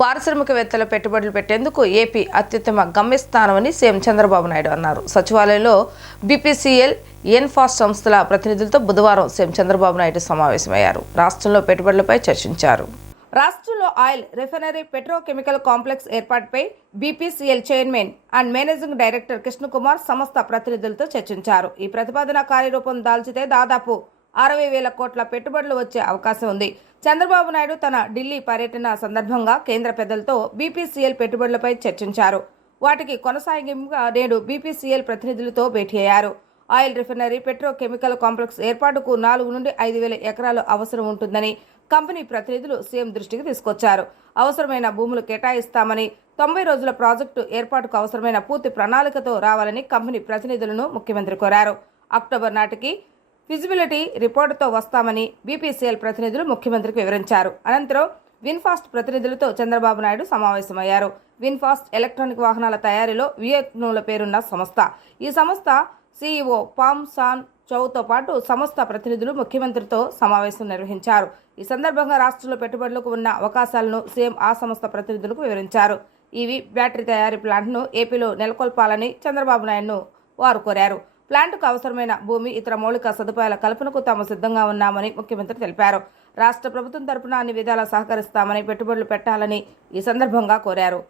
పారిశ్రామికవేత్తల పెట్టుబడులు పెట్టేందుకు ఏపీ అత్యుత్తమ గమ్యస్థానమని సీఎం చంద్రబాబు నాయుడు అన్నారు. సచివాలయంలో బీపీసీఎల్ ఎన్ఫాస్ట్ సంస్థల ప్రతినిధులతో బుధవారం సీఎం చంద్రబాబు నాయుడు సమావేశమయ్యారు. రాష్ట్రంలో పెట్టుబడులపై చర్చించారు. రాష్ట్రంలో ఆయిల్ రిఫైనరీ పెట్రోకెమికల్ కాంప్లెక్స్ ఏర్పాటుపై BPCL chairman and managing director Krishnakumar సంస్థ ప్రతినిధులతో చర్చించారు. ఈ ప్రతిపాదన కార్యరూపం దాల్చితే దాదాపు అరవై వేల కోట్ల పెట్టుబడులు వచ్చే అవకాశం ఉంది. చంద్రబాబు నాయుడు తన ఢిల్లీ పర్యటన సందర్భంగా కేంద్ర పెద్దలతో బీపీసీఎల్ పెట్టుబడులపై చర్చించారు. వాటికి కొనసాగింపుగా నేడు బీపీసీఎల్ ప్రతినిధులతో భేటీ అయ్యారు. ఆయిల్ రిఫైనరీ పెట్రోకెమికల్ కాంప్లెక్స్ ఏర్పాటుకు నాలుగు నుండి ఐదు వేల ఎకరాలు అవసరం ఉంటుందని కంపెనీ ప్రతినిధులు సీఎం దృష్టికి తీసుకొచ్చారు. అవసరమైన భూములు కేటాయిస్తామని తొంభై రోజుల ప్రాజెక్టు ఏర్పాటుకు అవసరమైన పూర్తి ప్రణాళికతో రావాలని కంపెనీ ప్రతినిధులను ముఖ్యమంత్రి కోరారు. అక్టోబర్ నాటికి ఫిజిబిలిటీ రిపోర్టుతో వస్తామని బీపీసీఎల్ ప్రతినిధులు ముఖ్యమంత్రికి వివరించారు. అనంతరం విన్ఫాస్ట్ ప్రతినిధులతో చంద్రబాబు నాయుడు సమావేశమయ్యారు. విన్ఫాస్ట్ ఎలక్ట్రానిక్ వాహనాల తయారీలో వియత్నముల పేరున్న సంస్థ. ఈ సంస్థ సీఈఓ పామ్ సాన్ చౌతో పాటు సంస్థ ప్రతినిధులు ముఖ్యమంత్రితో సమావేశం నిర్వహించారు. ఈ సందర్భంగా రాష్ట్రంలో పెట్టుబడులకు ఉన్న అవకాశాలను సీఎం ఆ సంస్థ ప్రతినిధులకు వివరించారు. ఇవి బ్యాటరీ తయారీ ప్లాంట్ను ఏపీలో నెలకొల్పాలని చంద్రబాబు నాయుడును వారు కోరారు. ప్లాంటుకు అవసరమైన భూమి ఇతర మౌలిక సదుపాయాల కల్పనకు తాము సిద్ధంగా ఉన్నామని ముఖ్యమంత్రి తెలిపారు. రాష్ట్ర ప్రభుత్వం తరపున అన్ని విధాలా సహకరిస్తామని పెట్టుబడులు పెట్టాలని ఈ సందర్భంగా కోరారు.